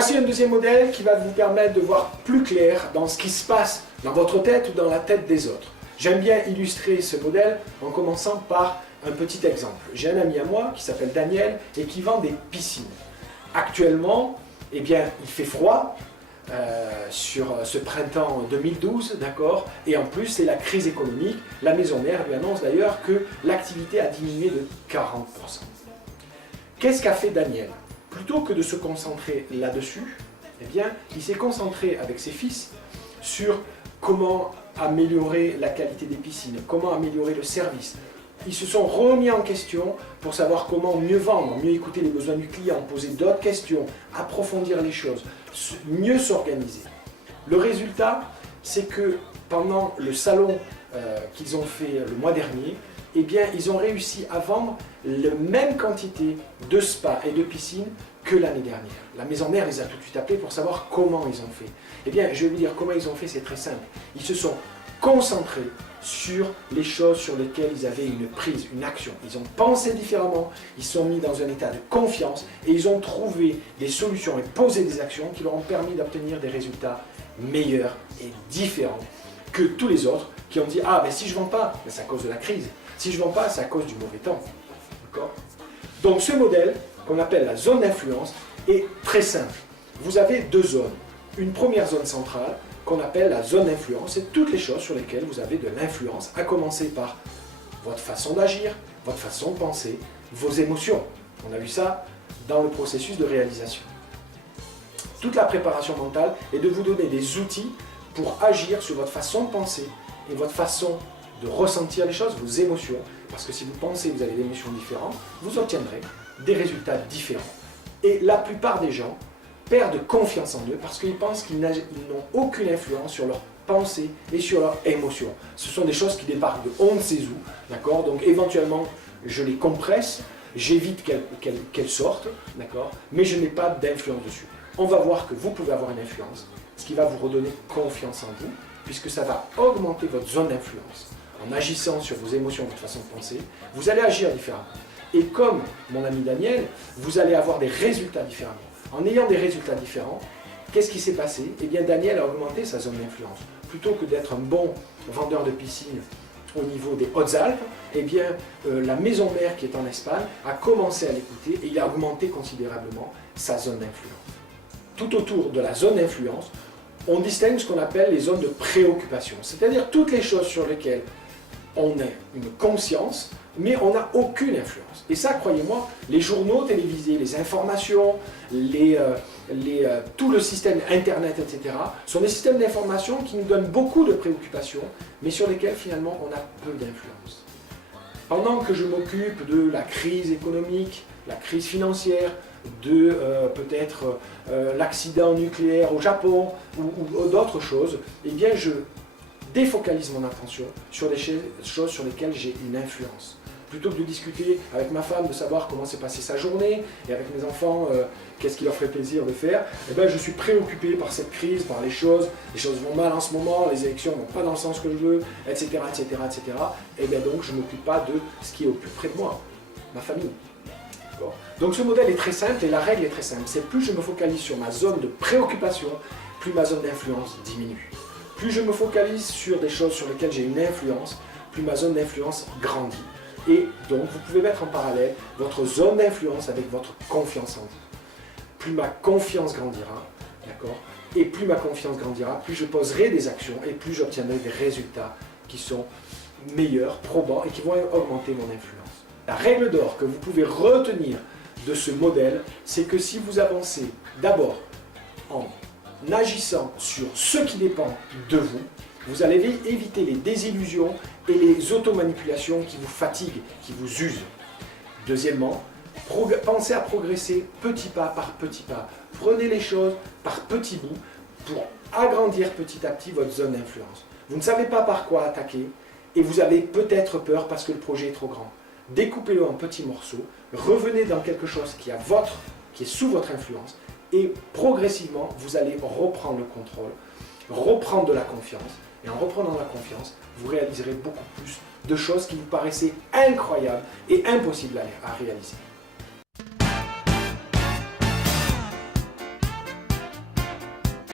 Voici un deuxième modèle qui va vous permettre de voir plus clair dans ce qui se passe dans votre tête ou dans la tête des autres. J'aime bien illustrer ce modèle en commençant par un petit exemple. J'ai un ami à moi qui s'appelle Daniel et qui vend des piscines. Actuellement, eh bien, il fait froid sur ce printemps 2012, d'accord? Et en plus, c'est la crise économique. La maison mère lui annonce d'ailleurs que l'activité a diminué de 40%. Qu'est-ce qu'a fait Daniel? Plutôt que de se concentrer là-dessus, eh bien, il s'est concentré avec ses fils sur comment améliorer la qualité des piscines, comment améliorer le service. Ils se sont remis en question pour savoir comment mieux vendre, mieux écouter les besoins du client, poser d'autres questions, approfondir les choses, mieux s'organiser. Le résultat, c'est que pendant le salon qu'ils ont fait le mois dernier, eh bien, ils ont réussi à vendre la même quantité de spas et de piscines que l'année dernière. La maison mère les a tout de suite appelés pour savoir comment ils ont fait. Eh bien, je vais vous dire comment ils ont fait, c'est très simple. Ils se sont concentrés sur les choses sur lesquelles ils avaient une prise, une action. Ils ont pensé différemment, ils se sont mis dans un état de confiance et ils ont trouvé des solutions et posé des actions qui leur ont permis d'obtenir des résultats meilleurs et différents que tous les autres qui ont dit « Ah, ben si je ne vends pas, ben, c'est à cause de la crise. Si je ne vends pas, c'est à cause du mauvais temps. » D'accord ? Donc ce modèle, qu'on appelle la zone d'influence, est très simple. Vous avez deux zones. Une première zone centrale, qu'on appelle la zone d'influence, c'est toutes les choses sur lesquelles vous avez de l'influence, à commencer par votre façon d'agir, votre façon de penser, vos émotions. On a vu ça dans le processus de réalisation. Toute la préparation mentale est de vous donner des outils pour agir sur votre façon de penser et votre façon de ressentir les choses, vos émotions. Parce que si vous pensez que vous avez des émotions différentes, vous obtiendrez des résultats différents. Et la plupart des gens perdent confiance en eux parce qu'ils pensent qu'ils n'ont aucune influence sur leurs pensées et sur leurs émotions. Ce sont des choses qui débarquent de on ne sait où, d'accord? Donc éventuellement, je les compresse, j'évite qu'elles sortent, d'accord? Mais je n'ai pas d'influence dessus. On va voir que vous pouvez avoir une influence, ce qui va vous redonner confiance en vous, puisque ça va augmenter votre zone d'influence. En agissant sur vos émotions, votre façon de penser, vous allez agir différemment. Et comme mon ami Daniel, vous allez avoir des résultats différents. En ayant des résultats différents, qu'est-ce qui s'est passé? Eh bien, Daniel a augmenté sa zone d'influence. Plutôt que d'être un bon vendeur de piscine au niveau des Hautes-Alpes, eh bien, la maison mère qui est en Espagne a commencé à l'écouter et il a augmenté considérablement sa zone d'influence. Tout autour de la zone d'influence, on distingue ce qu'on appelle les zones de préoccupation, c'est-à-dire toutes les choses sur lesquelles on a une conscience, mais on n'a aucune influence. Et ça, croyez-moi, les journaux télévisés, les informations, tout le système Internet, etc., sont des systèmes d'information qui nous donnent beaucoup de préoccupations, mais sur lesquels finalement on a peu d'influence. Pendant que je m'occupe de la crise économique, la crise financière, de peut-être l'accident nucléaire au Japon ou d'autres choses, eh bien je défocalise mon attention sur des choses sur lesquelles j'ai une influence. Plutôt que de discuter avec ma femme, de savoir comment s'est passée sa journée, et avec mes enfants, qu'est-ce qui leur ferait plaisir de faire, eh bien, je suis préoccupé par cette crise, par les choses vont mal en ce moment, les élections ne vont pas dans le sens que je veux, etc., etc., etc. Et bien donc, je ne m'occupe pas de ce qui est au plus près de moi, ma famille. Donc ce modèle est très simple et la règle est très simple. C'est plus je me focalise sur ma zone de préoccupation, plus ma zone d'influence diminue. Plus je me focalise sur des choses sur lesquelles j'ai une influence, plus ma zone d'influence grandit. Et donc, vous pouvez mettre en parallèle votre zone d'influence avec votre confiance en vous. Plus ma confiance grandira, d'accord? Et plus ma confiance grandira, plus je poserai des actions et plus j'obtiendrai des résultats qui sont meilleurs, probants et qui vont augmenter mon influence. La règle d'or que vous pouvez retenir de ce modèle, c'est que si vous avancez d'abord en agissant sur ce qui dépend de vous, vous allez éviter les désillusions et les automanipulations qui vous fatiguent, qui vous usent. Deuxièmement, pensez à progresser petit pas par petit pas. Prenez les choses par petits bouts pour agrandir petit à petit votre zone d'influence. Vous ne savez pas par quoi attaquer et vous avez peut-être peur parce que le projet est trop grand. Découpez-le en petits morceaux, revenez dans quelque chose qui est sous votre influence et progressivement, vous allez reprendre le contrôle, reprendre de la confiance. Et en reprenant la confiance, vous réaliserez beaucoup plus de choses qui vous paraissaient incroyables et impossibles à réaliser.